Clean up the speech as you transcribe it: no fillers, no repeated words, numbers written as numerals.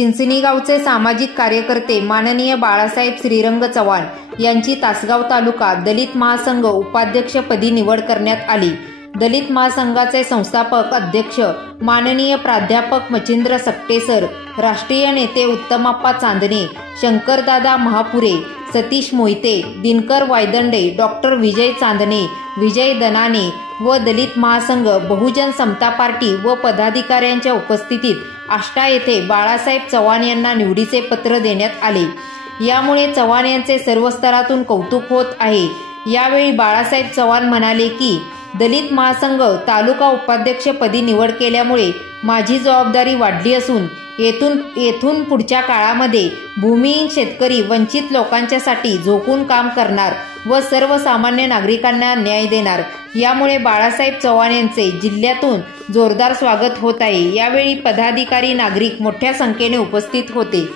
चिंचणी गावचे सामाजिक कार्यकर्ते माननीय बाळासाहेब श्रीरंग चव्हाण यांची तासगाव तालुका दलित महासंघ उपाध्यक्षपदी निवड करण्यात आली। दलित महासंघाचे संस्थापक अध्यक्ष माननीय प्राध्यापक मच्छिंद्र सकटे सर, राष्ट्रीय नेते उत्तमाप्पा चांदणे, शंकरदादा महापुरे, सतीश मोहिते, दिनकर वायदंडे, डॉक्टर विजय चांदणे, विजय दनाने व दलित महासंघ बहुजन समता पार्टी व पदाधिकाऱ्यांच्या उपस्थितीत आष्टा येथे बाळासाहेब चव्हाण यांना निवडीचे पत्र देण्यात आले। यामुळे चव्हाण यांचे सर्व स्तरातून कौतुक होत आहे। यावेळी बाळासाहेब चव्हाण म्हणाले की दलित महासंघ तालुका उपाध्यक्षपदी निवड केल्यामुळे माझी जबाबदारी वाढली असून येथून पुढच्या काळामध्ये भूमिहीन शेतकरी वंचित लोकांच्यासाठी झोकून काम करणार व सर्वसामान्य नागरिकांना न्याय देणार। यामुळे बाळासाहेब चव्हाण यांचे जिल्ह्यातून जोरदार स्वागत होत आहे। यावेळी पदाधिकारी नागरिक मोठ्या संख्येने उपस्थित होते।